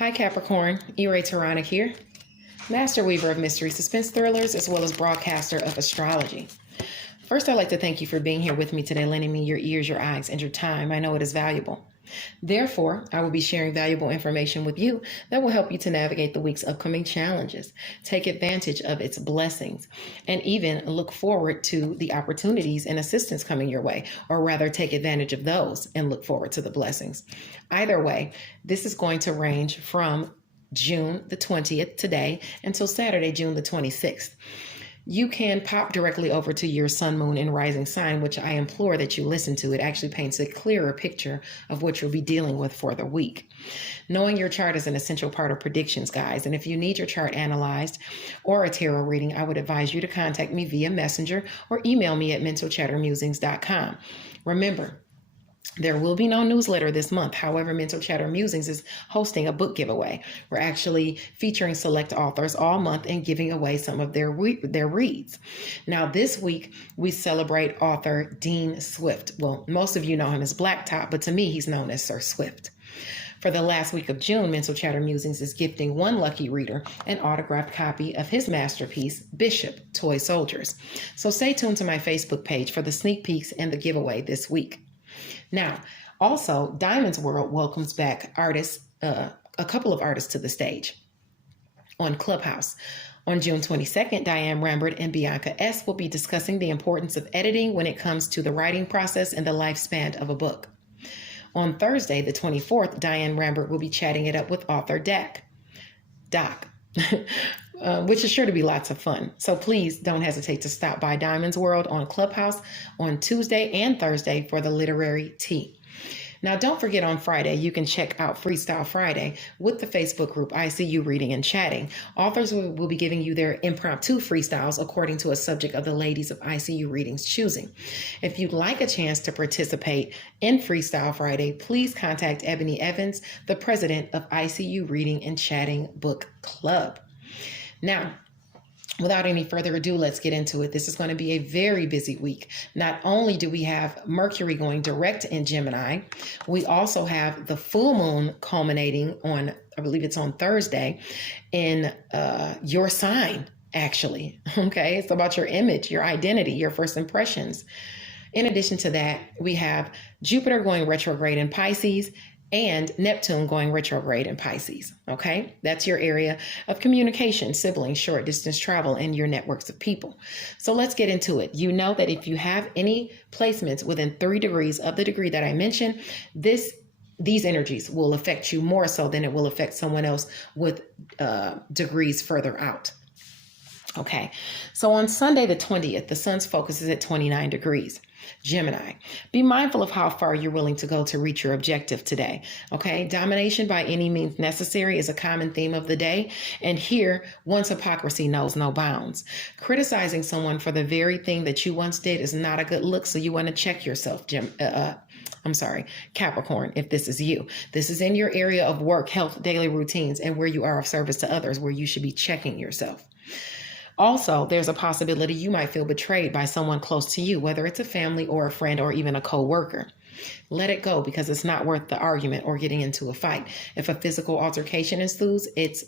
Hi Capricorn, E-Ray Taronic here, master weaver of mystery suspense thrillers as well as broadcaster of astrology. First, I'd like to thank you for being here with me today, lending me your ears, your eyes, and your time. I know it is valuable. Therefore, I will be sharing valuable information with you that will help you to navigate the week's upcoming challenges, take advantage of its blessings, and even look forward to the opportunities and assistance coming your way, or rather take advantage of those and look forward to the blessings. Either way, this is going to range from June the 20th today until Saturday, June the 26th. You can pop directly over to your sun, moon, and rising sign, which I implore that you listen to. It actually paints a clearer picture of what you'll be dealing with for the week. Knowing your chart is an essential part of predictions, guys. And if you need your chart analyzed or a tarot reading, I would advise you to contact me via Messenger or email me at mentalchattermusings.com. Remember, there will be no newsletter this month. However, Mental Chatter Musings is hosting a book giveaway. We're actually featuring select authors all month and giving away some of their reads. Now, this week, we celebrate author Dean Swift. Well, most of you know him as Blacktop, but to me, he's known as Sir Swift. For the last week of June, Mental Chatter Musings is gifting one lucky reader an autographed copy of his masterpiece, Bishop, Toy Soldiers. So stay tuned to my Facebook page for the sneak peeks and the giveaway this week. Now, also, Diamond's World welcomes back artists, a couple of artists to the stage on Clubhouse. On June 22nd, Diane Rambert and Bianca S. will be discussing the importance of editing when it comes to the writing process and the lifespan of a book. On Thursday, the 24th, Diane Rambert will be chatting it up with author Doc. Which is sure to be lots of fun. So please don't hesitate to stop by Diamond's World on Clubhouse on Tuesday and Thursday for the literary tea. Now, don't forget on Friday, you can check out Freestyle Friday with the Facebook group ICU Reading and Chatting. Authors will be giving you their impromptu freestyles according to a subject of the ladies of ICU Reading's choosing. If you'd like a chance to participate in Freestyle Friday, please contact Ebony Evans, the president of ICU Reading and Chatting Book Club. Now, without any further ado, let's get into it. This is going to be a very busy week. Not only do we have Mercury going direct in Gemini, we also have the full moon culminating on, I believe it's on Thursday, in your sign, actually. Okay, it's about your image, your identity, your first impressions. In addition to that, we have Jupiter going retrograde in Pisces and Neptune going retrograde in Pisces, okay? That's your area of communication, siblings, short distance travel, and your networks of people. So let's get into it. You know that if you have any placements within 3 degrees of the degree that I mentioned, these energies will affect you more so than it will affect someone else with degrees further out. Okay, so on Sunday the 20th, the sun's focus is at 29 degrees. Gemini, be mindful of how far you're willing to go to reach your objective today. Okay, domination by any means necessary is a common theme of the day. And here, one's hypocrisy knows no bounds. Criticizing someone for the very thing that you once did is not a good look. So you want to check yourself, Capricorn, if this is you. This is in your area of work, health, daily routines, and where you are of service to others, where you should be checking yourself. Also, there's a possibility you might feel betrayed by someone close to you, whether it's a family or a friend or even a co-worker. Let it go because it's not worth the argument or getting into a fight. If a physical altercation ensues, it's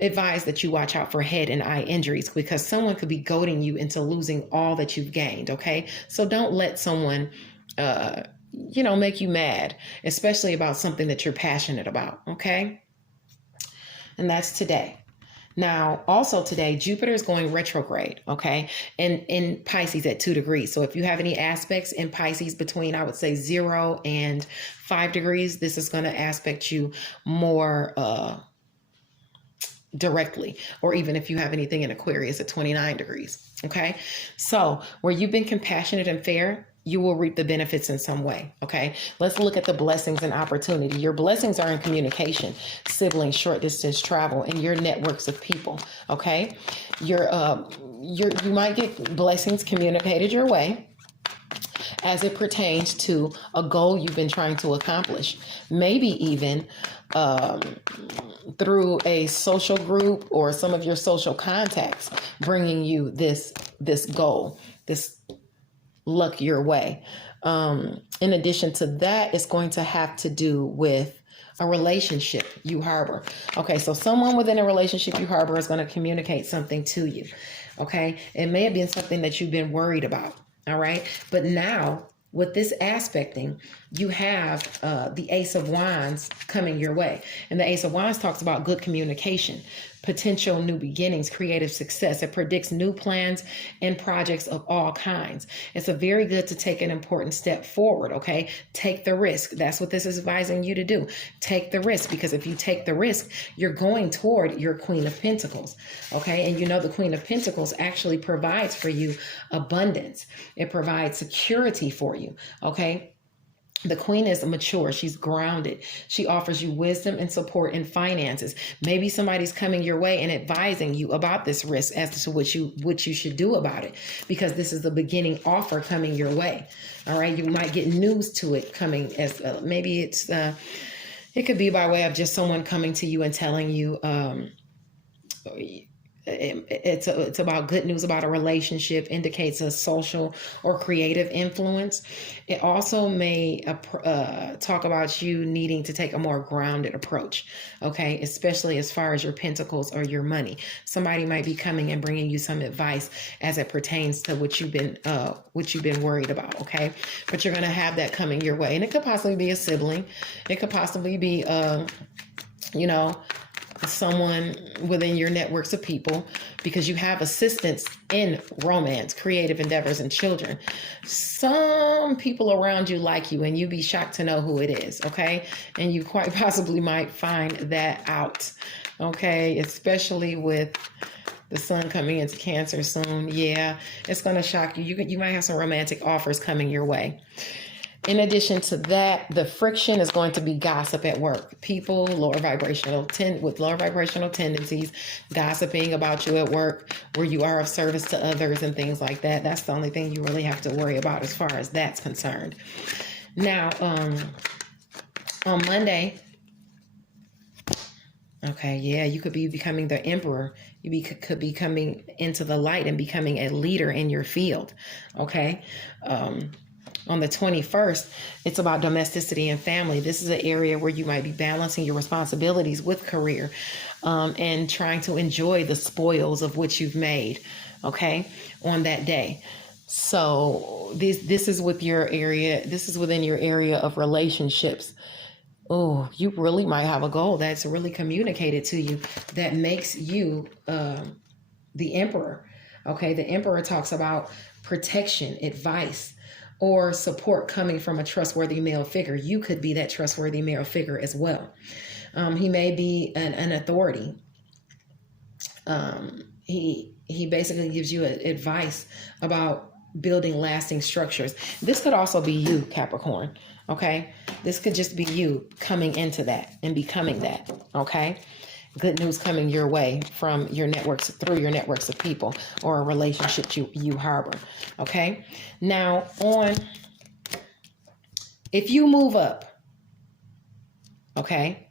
advised that you watch out for head and eye injuries because someone could be goading you into losing all that you've gained, okay? So don't let someone, make you mad, especially about something that you're passionate about, okay? And that's today. Now, also today, Jupiter is going retrograde, okay, in Pisces at 2 degrees. So if you have any aspects in Pisces between, I would say, 0 and 5 degrees, this is going to aspect you more directly. Or even if you have anything in Aquarius at 29 degrees, okay? So where you've been compassionate and fair, you will reap the benefits in some way, okay? Let's look at the blessings and opportunity. Your blessings are in communication, siblings, short distance travel, and your networks of people, okay? You might get blessings communicated your way as it pertains to a goal you've been trying to accomplish. Maybe even through a social group or some of your social contacts bringing you this goal, this luck your way. In addition to that, it's going to have to do with a relationship you harbor. Okay, so someone within a relationship you harbor is going to communicate something to you. Okay, it may have been something that you've been worried about. All right, but now with this aspecting, you have the Ace of Wands coming your way. And the Ace of Wands talks about good communication, potential new beginnings, creative success. It predicts new plans and projects of all kinds. It's a very good to take an important step forward, okay? Take the risk. That's what this is advising you to do. Take the risk, because if you take the risk, you're going toward your Queen of Pentacles, okay? And you know the Queen of Pentacles actually provides for you abundance. It provides security for you, okay? The Queen is mature. She's grounded. She offers you wisdom and support in finances. Maybe somebody's coming your way and advising you about this risk as to what you should do about it, because this is the beginning offer coming your way. All right. You might get news to it coming as maybe it could be by way of just someone coming to you and telling you, it's about good news about a relationship, indicates a social or creative influence. It also may talk about you needing to take a more grounded approach, okay, especially as far as your pentacles or your money. Somebody might be coming and bringing you some advice as it pertains to what you've been worried about, okay? But you're going to have that coming your way, and it could possibly be a sibling. It could possibly be someone within your networks of people, because you have assistance in romance, creative endeavors, and children. Some people around you like you, and you'd be shocked to know who it is, okay? And you quite possibly might find that out, okay? Especially with the sun coming into Cancer soon. Yeah, it's going to shock you. You might have some romantic offers coming your way. In addition to that, the friction is going to be gossip at work. People with lower vibrational tendencies, gossiping about you at work, where you are of service to others and things like that. That's the only thing you really have to worry about as far as that's concerned. Now, on Monday, okay, yeah, you could be becoming the emperor. You could be coming into the light and becoming a leader in your field, okay? On the 21st, it's about domesticity and family. This is an area where you might be balancing your responsibilities with career and trying to enjoy the spoils of what you've made, okay, on that day. So this is with your area. This is within your area of relationships. Oh, you really might have a goal that's really communicated to you that makes you the emperor, okay? The emperor talks about protection, advice, or support coming from a trustworthy male figure. You could be that trustworthy male figure as well. He may be an authority. He basically gives you advice about building lasting structures. This could also be you, Capricorn, okay? This could just be you coming into that and becoming that, okay? Good news coming your way from your networks, through your networks of people, or a relationship you harbor, okay? Now, if you move up, okay,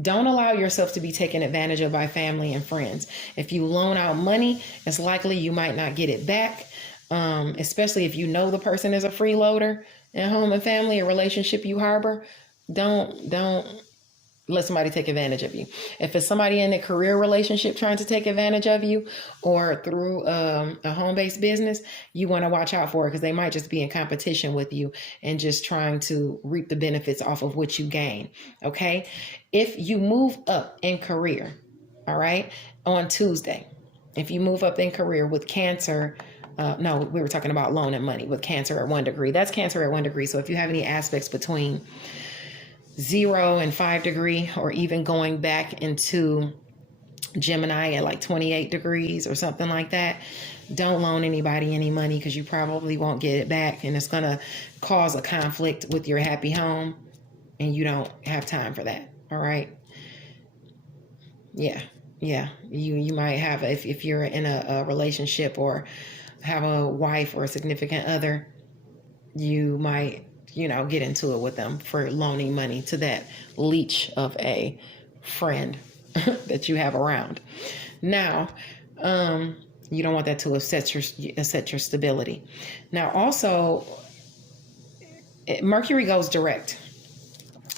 don't allow yourself to be taken advantage of by family and friends. If you loan out money, it's likely you might not get it back, especially if you know the person is a freeloader in home and family, a relationship you harbor. Don't let somebody take advantage of you. If it's somebody in a career relationship trying to take advantage of you, or through a home-based business, you want to watch out for it, because they might just be in competition with you and just trying to reap the benefits off of what you gain, okay? If you move up in career, all right, on Tuesday, if you move up in career with Cancer, no, we were talking about loan and money with Cancer at 1 degree. That's Cancer at 1 degree. So if you have any aspects between 0 and 5 degree, or even going back into Gemini at like 28 degrees or something like that, don't loan anybody any money, because you probably won't get it back, and it's going to cause a conflict with your happy home, and you don't have time for that. All right. Yeah. You might have, if you're in a relationship or have a wife or a significant other, you might get into it with them for loaning money to that leech of a friend that you have around. Now, you don't want that to upset your stability. Now, also, Mercury goes direct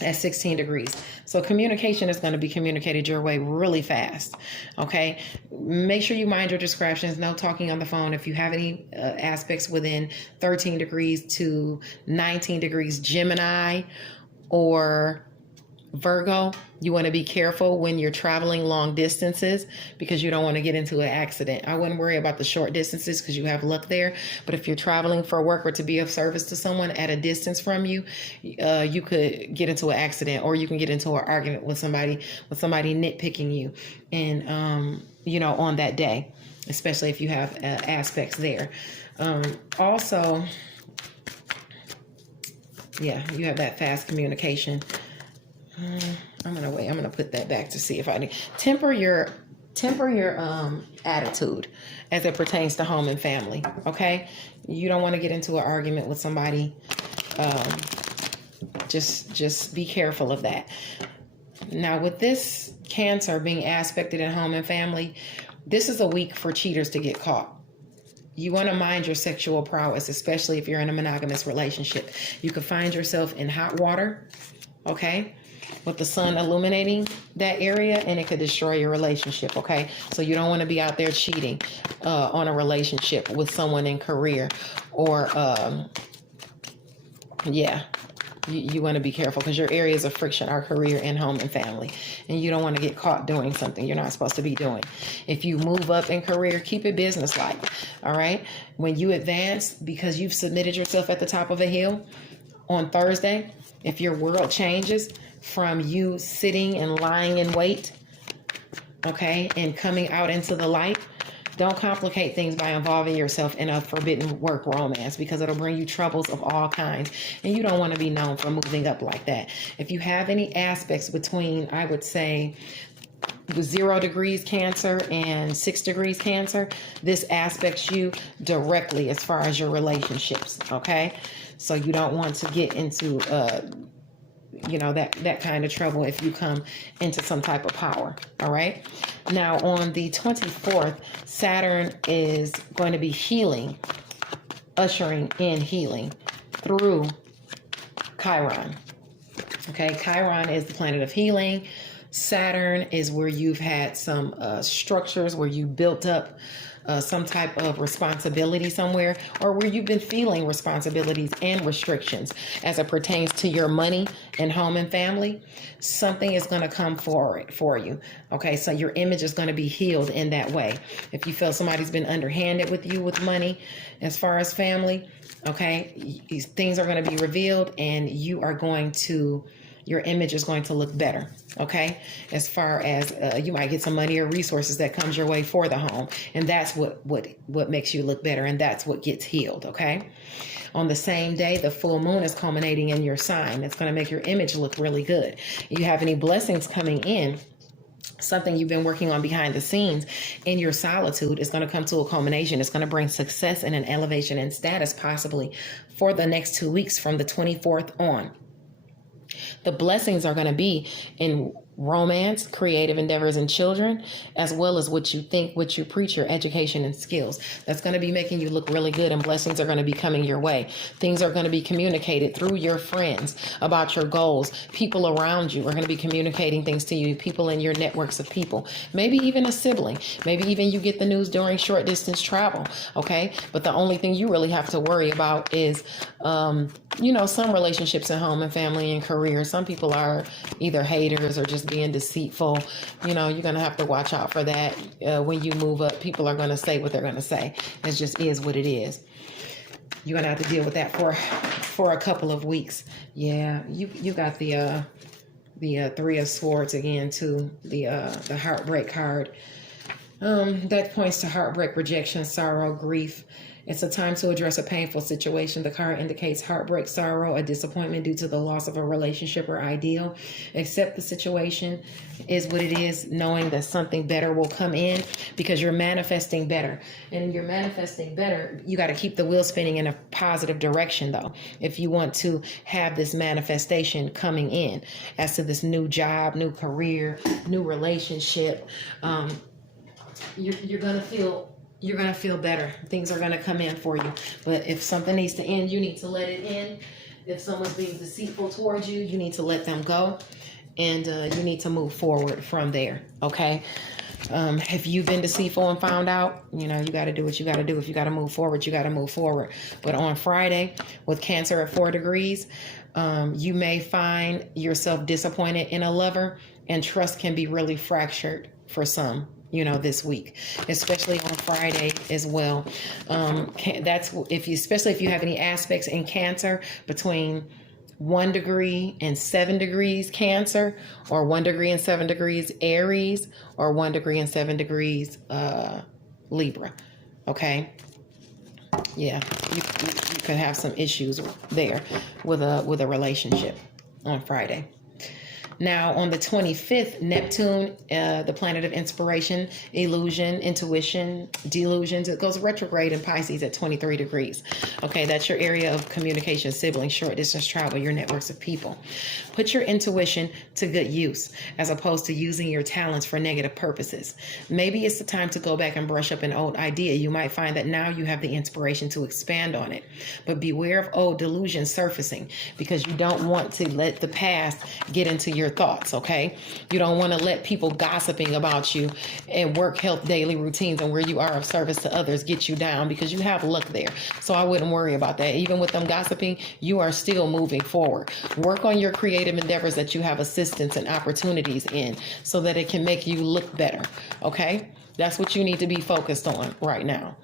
at 16 degrees. So communication is going to be communicated your way really fast. Okay. Make sure you mind your distractions. No talking on the phone. If you have any aspects within 13 degrees to 19 degrees Gemini or Virgo, you want to be careful when you're traveling long distances because you don't want to get into an accident. I wouldn't worry about the short distances because you have luck there. But if you're traveling for work or to be of service to someone at a distance from you, you could get into an accident, or you can get into an argument with somebody nitpicking you, and on that day, especially if you have aspects there. Also, yeah, you have that fast communication. I'm gonna put that back to see if I can temper your attitude as it pertains to home and family. Okay, you don't want to get into an argument with somebody. Just be careful of that. Now, with this Cancer being aspected in home and family, this is a week for cheaters to get caught. You want to mind your sexual prowess, especially if you're in a monogamous relationship. You could find yourself in hot water, okay, with the sun illuminating that area, and it could destroy your relationship, okay? So you don't want to be out there cheating on a relationship with someone in career, or you want to be careful because your areas of friction are career and home and family, and you don't want to get caught doing something you're not supposed to be doing. If you move up in career, keep it business-like, all right? When you advance because you've submitted yourself at the top of a hill on Thursday, if your world changes from you sitting and lying in wait, okay, and coming out into the light, don't complicate things by involving yourself in a forbidden work romance, because it'll bring you troubles of all kinds, and you don't want to be known for moving up like that. If you have any aspects between, I would say, 0 degrees Cancer and 6 degrees Cancer, this aspects you directly as far as your relationships, okay? So you don't want to get into that kind of trouble if you come into some type of power. All right. Now on the 24th, Saturn is going to be healing, ushering in healing through Chiron. Okay. Chiron is the planet of healing. Saturn is where you've had some structures where you built up some type of responsibility somewhere, or where you've been feeling responsibilities and restrictions as it pertains to your money and home and family. Something is going to come forward for you. Okay, so your image is going to be healed in that way. If you feel somebody's been underhanded with you with money as far as family, okay, these things are going to be revealed, and your image is going to look better, okay? As far as you might get some money or resources that comes your way for the home, and that's what makes you look better, and that's what gets healed, okay? On the same day, the full moon is culminating in your sign. It's going to make your image look really good. You have any blessings coming in, something you've been working on behind the scenes in your solitude is going to come to a culmination. It's going to bring success and an elevation in status, possibly for the next 2 weeks from the 24th on. The blessings are going to be in romance, creative endeavors, and children, as well as what you think, what you preach, your education and skills. That's going to be making you look really good, and blessings are going to be coming your way. Things are going to be communicated through your friends about your goals. People around you are going to be communicating things to you, people in your networks of people, maybe even a sibling, maybe even you get the news during short distance travel, okay? But the only thing you really have to worry about is, some relationships at home and family and career. Some people are either haters or just being deceitful. You're going to have to watch out for that. When you move up, people are going to say what they're going to say. It just is what it is. You're going to have to deal with that for a couple of weeks. Yeah, you got the 3 of Swords again too, the heartbreak card. That points to heartbreak, rejection, sorrow, grief. It's a time to address a painful situation. The card indicates heartbreak, sorrow, a disappointment due to the loss of a relationship or ideal. Accept the situation is what it is, knowing that something better will come in, because you're manifesting better. And you're manifesting better, you got to keep the wheel spinning in a positive direction, though, if you want to have this manifestation coming in as to this new job, new career, new relationship. You're going to feel better. Things are going to come in for you. But if something needs to end, you need to let it end If someone's being deceitful towards you, you need to let them go, and you need to move forward from there. Okay. If you've been deceitful and found out, you got to do what you got to do. If you got to move forward, you got to move forward. But on Friday, with Cancer at 4 degrees, you may find yourself disappointed in a lover, and trust can be really fractured for some, this week, especially on Friday as well. That's especially if you have any aspects in Cancer between 1 degree and 7 degrees Cancer, or 1 degree and 7 degrees Aries, or 1 degree and 7 degrees Libra. Okay. Yeah, you could have some issues there with a relationship on Friday. Now, on the 25th, Neptune, the planet of inspiration, illusion, intuition, delusions, it goes retrograde in Pisces at 23 degrees. Okay, that's your area of communication, siblings, short distance travel, your networks of people. Put your intuition to good use, as opposed to using your talents for negative purposes. Maybe it's the time to go back and brush up an old idea. You might find that now you have the inspiration to expand on it. But beware of old delusions surfacing, because you don't want to let the past get into your thoughts. Okay, you don't want to let people gossiping about you and work, health, daily routines, and where you are of service to others get you down, because you have luck there. So I wouldn't worry about that. Even with them gossiping, you are still moving forward. Work on your creative endeavors that you have assistance and opportunities in, so that it can make you look better. Okay, that's what you need to be focused on right now.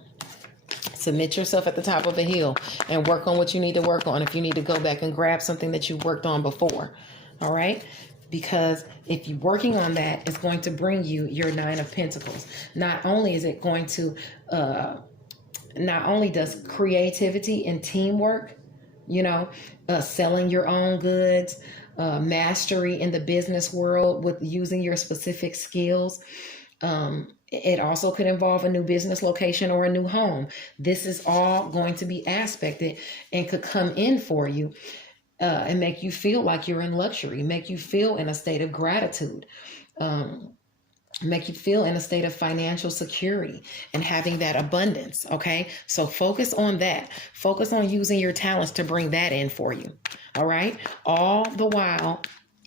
Submit yourself at the top of a hill and work on what you need to work on. If you need to go back and grab something that you've worked on before. All right. Because if you're working on that, it's going to bring you your 9 of Pentacles. Not only is it going to, not only does creativity and teamwork, selling your own goods, mastery in the business world with using your specific skills. It also could involve a new business location or a new home. This is all going to be aspected and could come in for you. And make you feel like you're in luxury, make you feel in a state of gratitude, make you feel in a state of financial security and having that abundance. Okay, so focus on that. Focus on using your talents to bring that in for you. All right. All the while,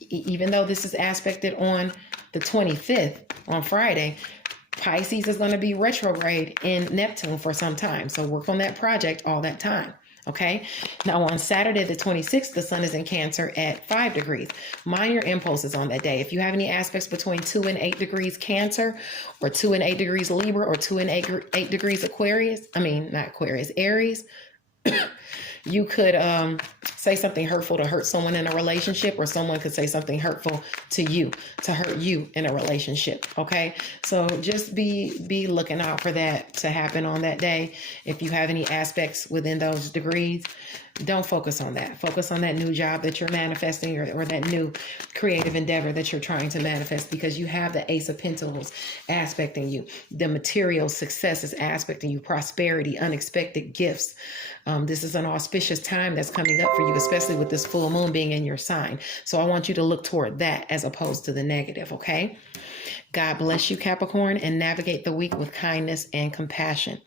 even though this is aspected on the 25th, on Friday, Pisces is going to be retrograde in Neptune for some time. So work on that project all that time. Okay. Now on Saturday, the 26th, the sun is in Cancer at 5 degrees. Mind your impulses on that day. If you have any aspects between 2 and 8 degrees Cancer, or 2 and 8 degrees Libra, or 2 and 8 degrees Aries, you could say something hurtful to hurt someone in a relationship, or someone could say something hurtful to you to hurt you in a relationship. Okay, so just be looking out for that to happen on that day. If you have any aspects within those degrees, don't focus on that. Focus on that new job that you're manifesting, or that new creative endeavor that you're trying to manifest, because you have the Ace of Pentacles aspecting you. The material success is aspecting you. Prosperity, unexpected gifts. This is an auspicious time that's coming up for you, especially with this full moon being in your sign. So I want you to look toward that as opposed to the negative. Okay. God bless you, Capricorn, and navigate the week with kindness and compassion.